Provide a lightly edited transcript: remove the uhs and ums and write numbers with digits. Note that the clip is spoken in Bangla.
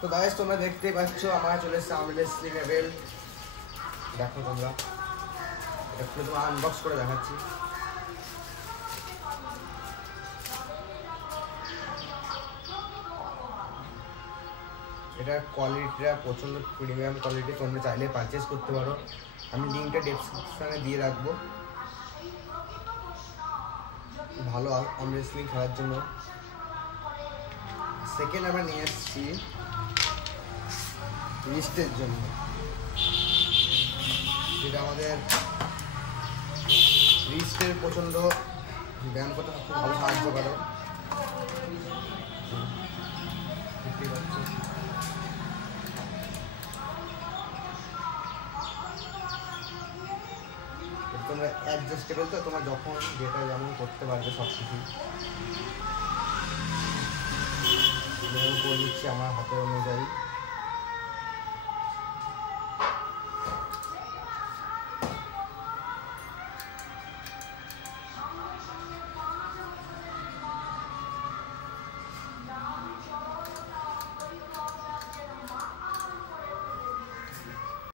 তো গাইস তোমরা দেখতেই পাচ্ছ আমার চলে এসেছে আর্ম রেসলিং লেভেল। দেখো তোমরা, এটা খুলে তোমার আনবক্স করে দেখাচ্ছি। এটার কোয়ালিটিটা প্রচণ্ড প্রিমিয়াম কোয়ালিটি, তোমরা চাইলে পারচেস করতে পারো। আমি লিঙ্কটা ডেসক্রিপশনে দিয়ে রাখবো। ভালো আর্ম রেসলিং খেলার জন্য। সেকেন্ড আমরা নিয়ে এসেছি রিস্টের জন্য, যেটা আমাদের রিস্টের প্রচণ্ড ব্যায়াম করতে খুব ভালো সাহায্য করে। দেখতেই পাচ্ছ তোমরা অ্যাডজাস্টেবল, তো তোমরা যখন যেটা যেমন করতে পারবে সব কিছু করে নিচ্ছি আমার হাতের অনুযায়ী।